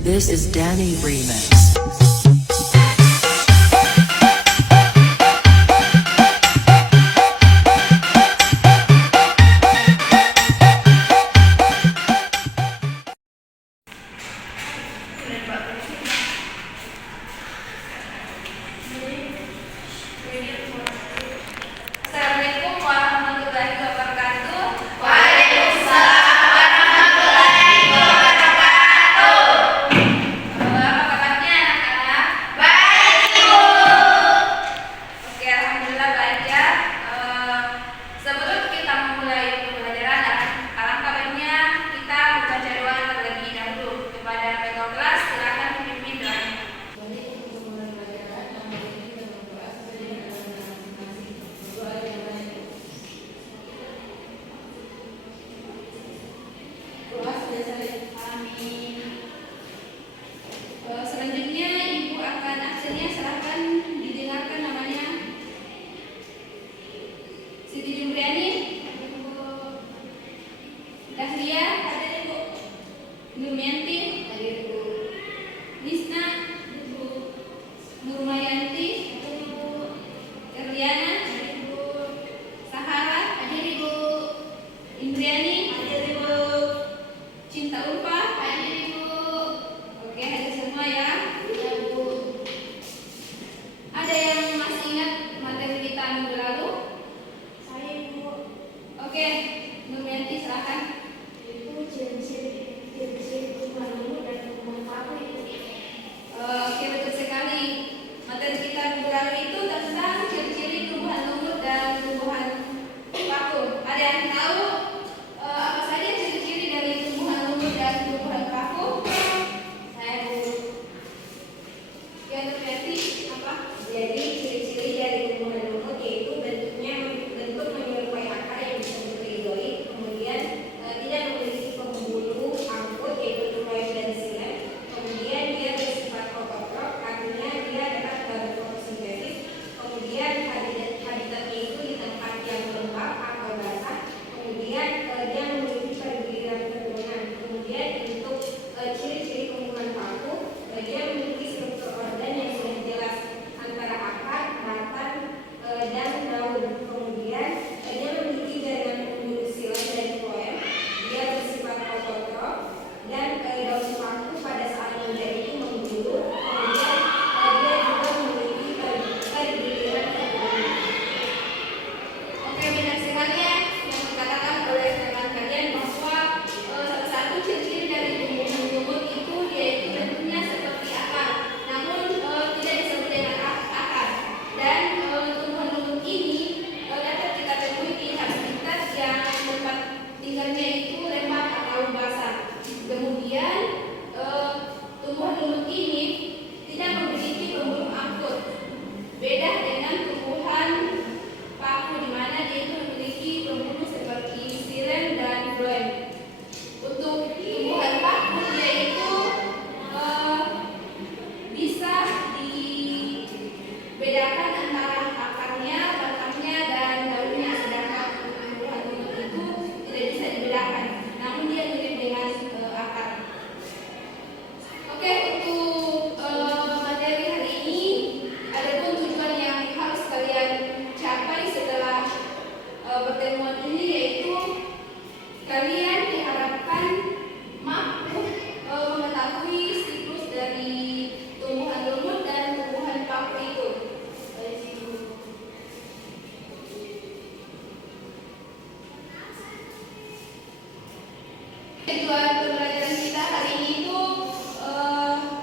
This is Danny Remix. Assalamualaikum warahmatullahi wabarakatuh. Apa kabarnya anak-anak? Oke, alhamdulillah baik ya. Sebelum kita memulai pembelajaran, alangkah baiknya kita membaca doa terlebih dahulu. Kepada pegawai kelas, silakan dipimpin doanya. Selanjutnya Ibu akan aksennya, silahkan didengarkan namanya. Siti Jumriani, Dahlia, hadir Ibu. Nurmianti, hadir Ibu. Nisna, Ibu. Nurmayanti, Ibu. Erliana, hadir Ibu. Sahara, hadir Ibu. Indriani, hadir Ibu. Cinta Ulfa, hadir Ibu. Oke, hadir semua ya. Ya, Bu. Ada yang masih ingat materi kita minggu lalu? Saya, Ibu. Oke, Nurmianti silakan. Ibu, ciri-ciri tumbuhan lumut dan tumbuhan paku itu. Oke, betul sekali. Materi kita minggu lalu itu tentang ciri-ciri tumbuhan lumut dan tumbuhan paku. Ada yang tahu apa saja ciri-ciri dari tumbuhan lumut dan tumbuhan paku? Saya, Bu. Ya, Nurmianti, apa? Jadi ciri-ciri dari tumbuhan lumut yaitu bentuk menyerupai akar yang disebut rhizoid, kemudian tidak memiliki pembuluh angkut yaitu tuloid dan xilem, kemudian dia bersifat autotrof, artinya dia dapat berfotosintesis, kemudian habitatnya itu di tempat yang lembab atau basah, kemudian dia memiliki pergiliran keturunan, kemudian untuk ciri-ciri tumbuhan paku dia memiliki struktur organ yang sudah jelas antara akar, batang, dan daun. Kemudian dia memiliki jaringan pembuluh xilem dan floem. Dia bersifat autotrof dan daun paku pada saat muda itu menggulung. Kemudian dia juga memiliki pergiliran keturunan. Oke, benar sekali ya yang dikatakan oleh teman kalian bahwa salah satu ciri-ciri dari tumbuhan lumut itu yaitu bentuknya seperti akar, namun tidak disebut dengan akar. Dan tumbuhan lumut ini dapat kita temui di habitat yang tempat tinggalnya itu lembab atau basah. Kemudian tumbuhan lumut ini tidak memiliki pembuluh angkut. Beda dengan tumbuhan paku di mana dia itu memiliki pembuluh seperti xilem dan floem. Untuk tumbuhan paku dia itu bisa dibedakan antara akarnya, batangnya, dan daunnya. Sedangkan untuk tumbuhan lumut itu tidak bisa dibedakan, namun dia mirip dengan akar. Oke, untuk materi hari ini ada pun tujuan yang harus kalian capai setelah pertemuan ini, yaitu kalian diharapkan mampu mengetahui siklus dari tumbuhan lumut dan tumbuhan paku itu. Tujuan pembelajaran kita hari ini itu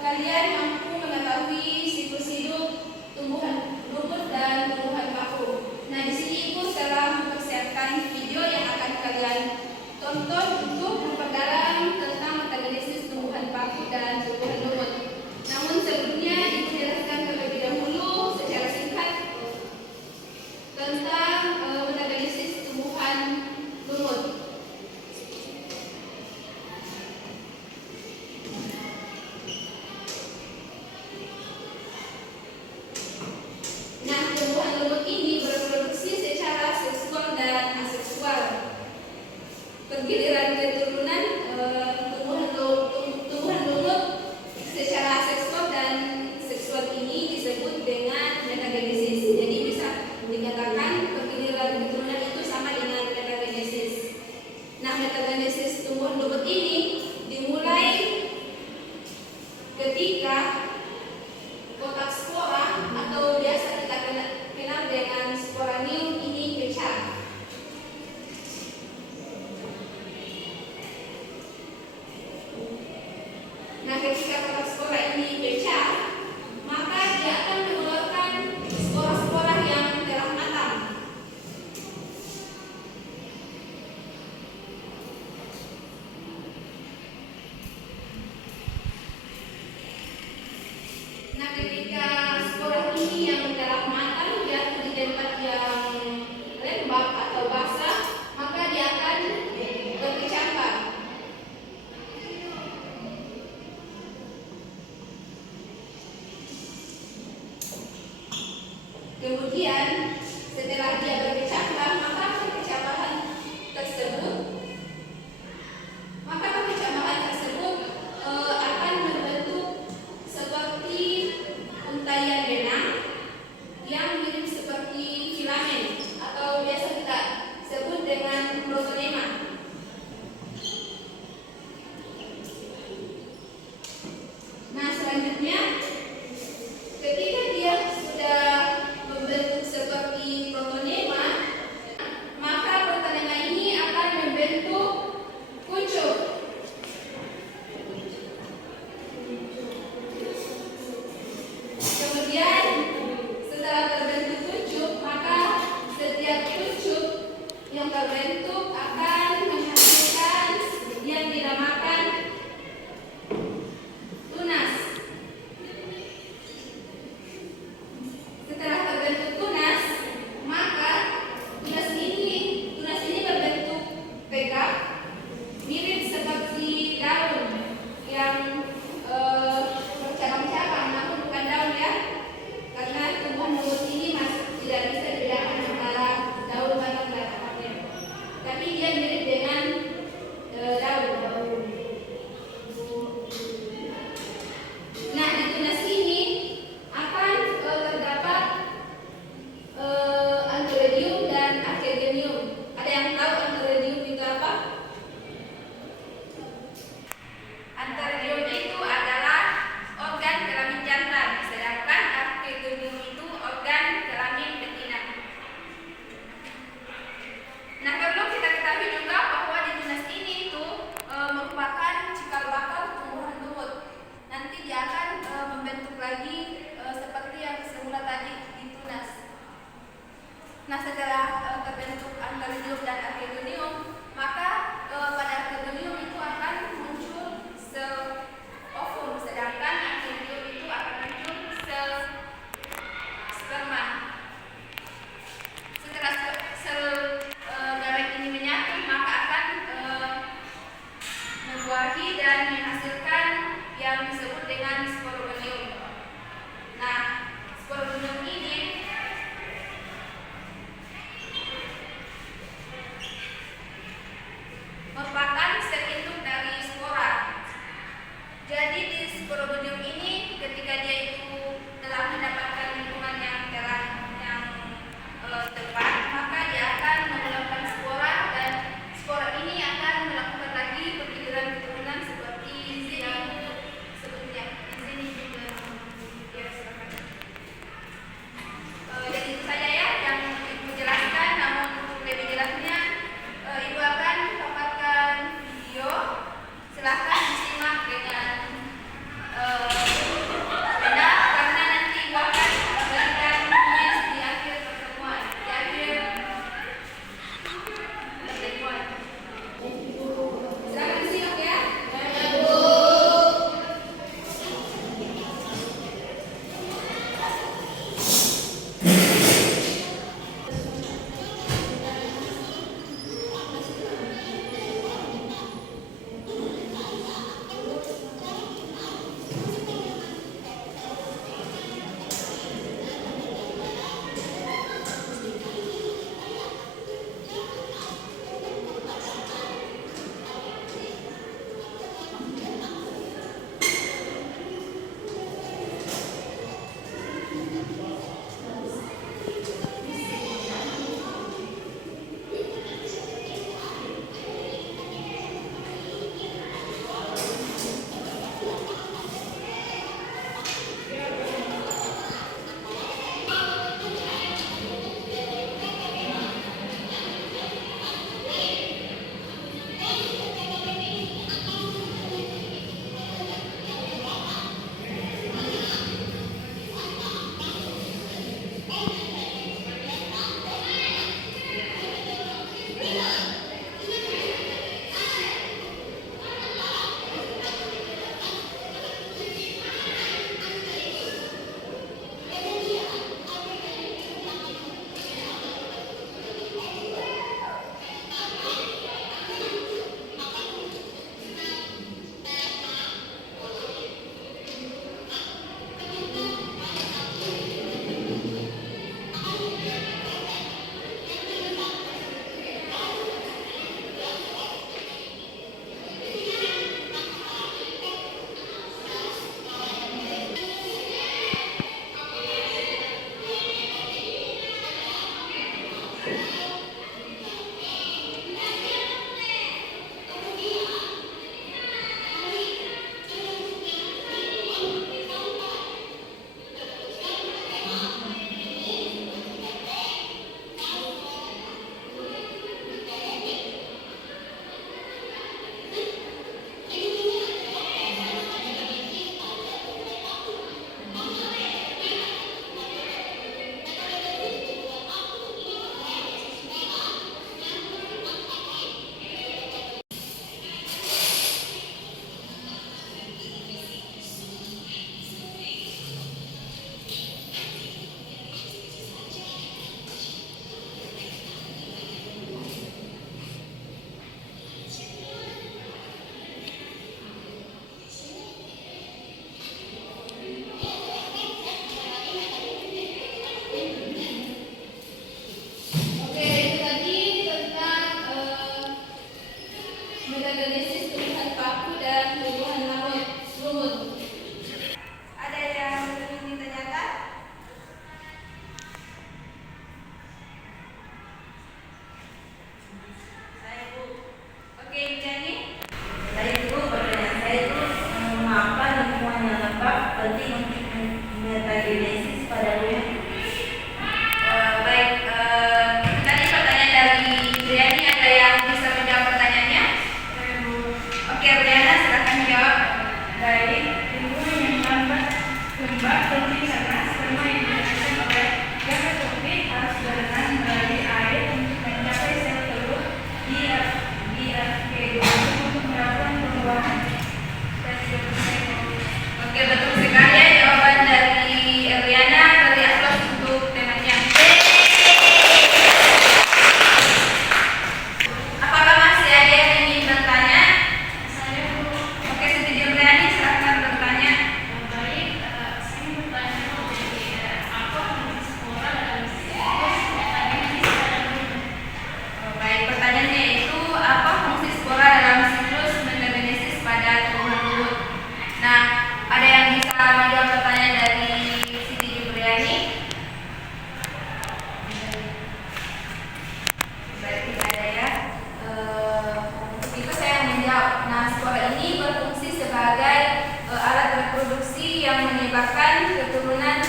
kalian mampu mengetahui siklus hidup tumbuhan lumut dan tumbuhan paku. Nah, di sini Ibu telah mempersiapkan video yang akan kalian tonton untuk memperdalam tentang metagenesis tumbuhan paku dan tumbuhan lumut. Namun sebelumnya Ibu jelaskan terlebih dahulu secara singkat tentang metagenesis tumbuhan lumut. Nah, ketika kepala spora ini pecah, maka dia akan mengeluarkan spora-spora yang telah matang. Nah, ketika spora ini yang telah matang jatuh di tempat yang lembab atau basah, maka dia akan berkecambah. Kemudian setelah dia berkecambah, maka kekecambahan tersebut akan membentuk seperti untayan benang yang mirip seperti filamen atau biasa kita sebut dengan protonema. Nah, selanjutnya ketika dia sudah membentuk seperti protonema, maka protonema ini akan membentuk kuncup. Kemudian setelah terbentuk kuncup, maka setiap kuncup yang terbentuk akan menghasilkan yang dinamakan tunas. Setelah terbentuk tunas, maka tunas ini berbentuk tegak, mirip seperti daun yang bercabang-cabang, namun bukan daun ya, karena tumbuhan lumut ini masih tidak bisa dibedakan antara daun batang dan akarnya, tapi dia mirip dengan daun. Nah, di tunas ini akan terdapat antheridium dan archegonium. Ada yang tahu antheridium itu apa? Antheridium itu adalah organ kelamin jantan, sedangkan archegonium itu organ kelamin betina. Nah, perlu kita ketahui juga bahwa di tunas ini itu merupakan cikal bakal tumbuhan lumut. Nanti dia akan membentuk lagi seperti yang semula tadi di tunas. Nah, setelah terbentuk antheridium dan archegonium, maka pada archegonium itu akan muncul sel ovum, sedangkan archegonium itu akan muncul sel sperma. Setelah sel gamet ini menyatu, maka akan membuahi dan menghasilkan yang disebut dengan sporogonium. Nah, sporogonium ini merupakan sel induk dari spora. Jadi di sporogonium ini ketika dia itu telah mendapatkan lingkungan yang tepat, maka dia akan mengeluarkan spora, dan spora ini akan melakukan lagi pergiliran keturunan seperti yang sebelumnya. Di sini juga ya, silakan. Jadi itu saja ya yang Ibu jelaskan, namun untuk lebih jelasnya Ibu akan paparkan video. Silahkan disimak dengan semuanya lengkap, penting untuk metagenesis pada lumut. Baik, tadi pertanyaan dari Briani, ada yang bisa menjawab pertanyaannya? Oke, Briana silakan jawab. Baik, lingkungan yang lembab penting karena sperma yang dihasilkan oleh gametofit harus berenang melalui air untuk mencapai sel telur di arkeolog untuk melakukan pembuahan. Oke, betul sekali ya jawaban dari Briana. Beri aplaus untuk temanya. Apakah masih ada yang ingin bertanya? Oke, Siti Briani silakan bertanya. Baik, saya bertanya apa fungsi spora dalam siklus metagenesis pada lumut? Baik, pertanyaannya itu apa fungsi spora dalam siklus metagenesis pada tumbuhan lumut? Nah, ada yang bisa menjawab pertanyaan dari Siti Jubriani? Baik, tidak ada ya. Untuk itu saya menjawab. Nah, spora ini berfungsi sebagai alat reproduksi yang menyebabkan keturunan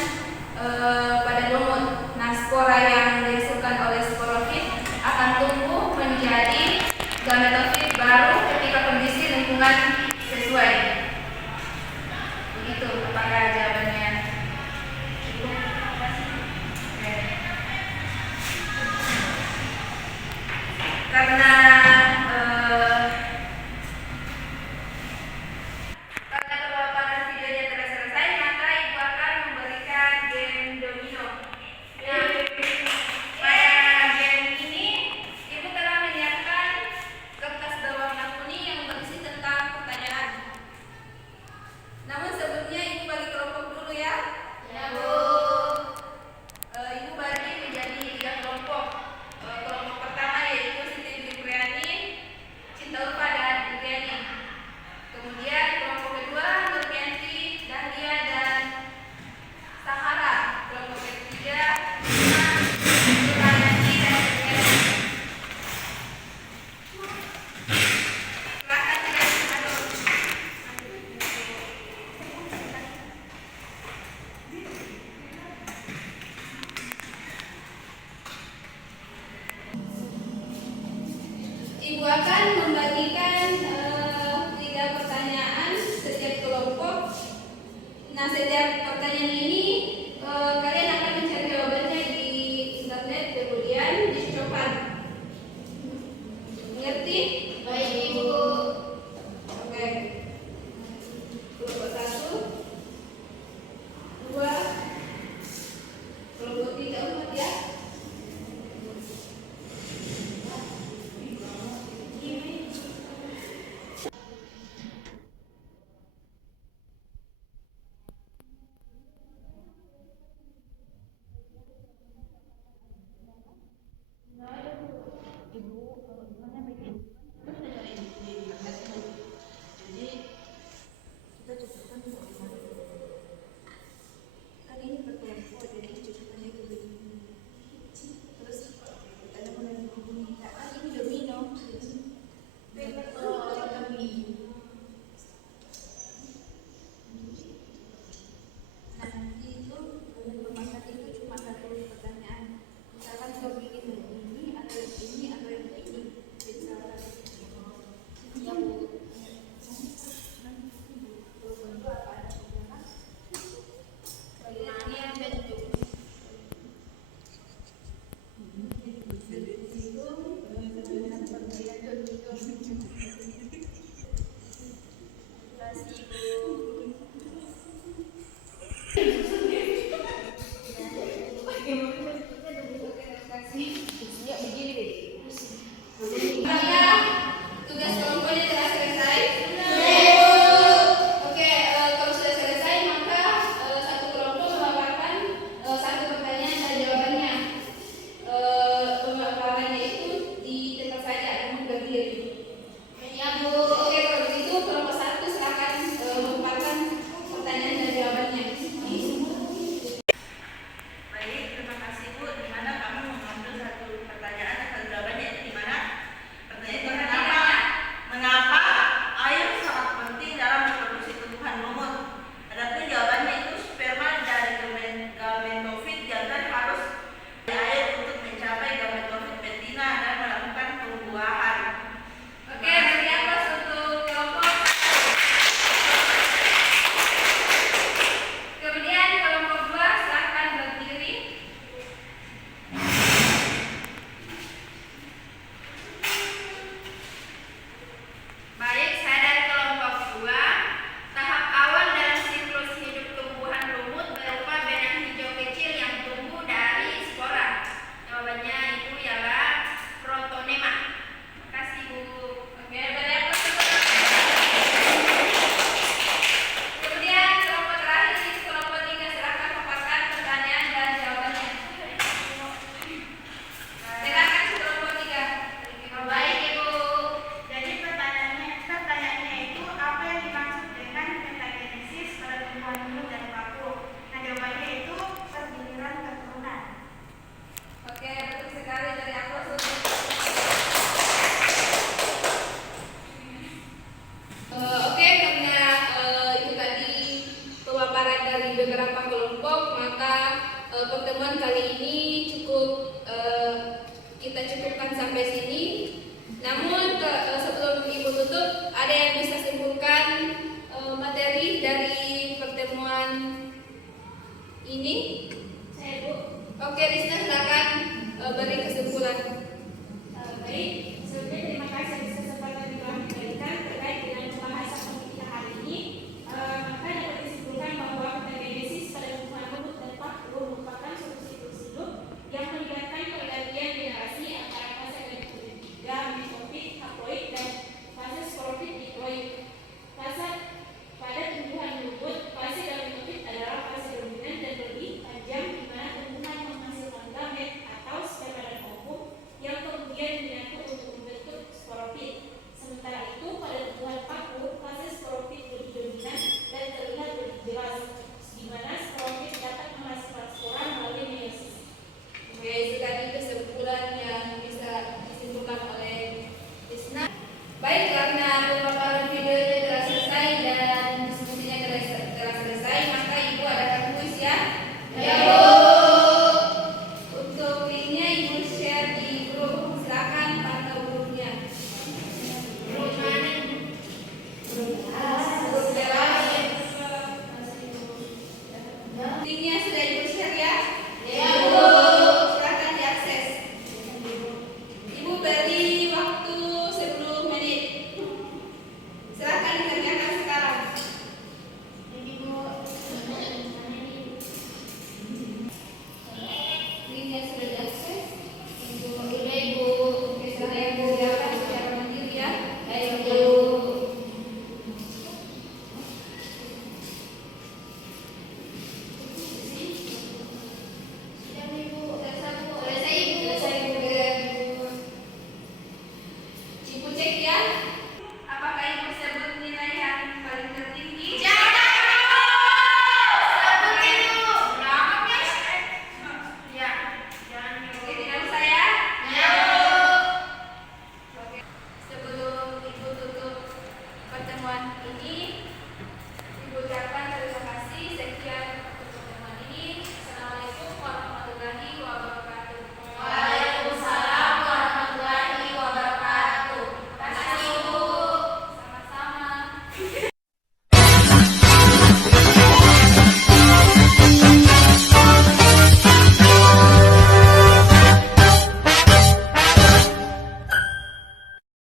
pada lumut. Nah, spora yang dihasilkan oleh sporofit akan tumbuh menjadi gametofit baru ketika kondisi lingkungan sesuai. Begitu, apakah jawabannya cukup? Oke. Karena pemaparan videonya telah selesai, maka ibu akan memberikan game domino. Nah, pada game ini ibu telah menyiapkan kertas berwarna kuning yang berisi tentang pertanyaan. Namun sebelumnya ibu bagi kelompok dulu ya. Ya, Bu. Ibu bagi menjadi 3 kelompok. Kelompok pertama yaitu Siti Briani, Cinta Ulfa dan Briani. Kemudian kelompok kedua Nuryanti, Dahlia dan Sahara. Kelompok ketiga Nuryanti dan Briani. Silakan tidak diadu. Ibu akan membagikan 3 pertanyaan setiap kelompok. Nah, setiap pertanyaan ini kalian akan mencari jawabannya di internet, kemudian dicocokkan. Mengerti? Baik, Ibu. Oke. Kelompok 1, 2, kelompok 3, 4 ya. tumbuhan hidup dan vakum? Nah, jawabannya itu pergiliran keturunan. Oke, betul sekali dari aku langsung. Oke, karena itu tadi pemaparan dari beberapa kelompok, maka pertemuan kali ini kita cukupkan sampai sini. Namun sebelum Ibu tutup, ada yang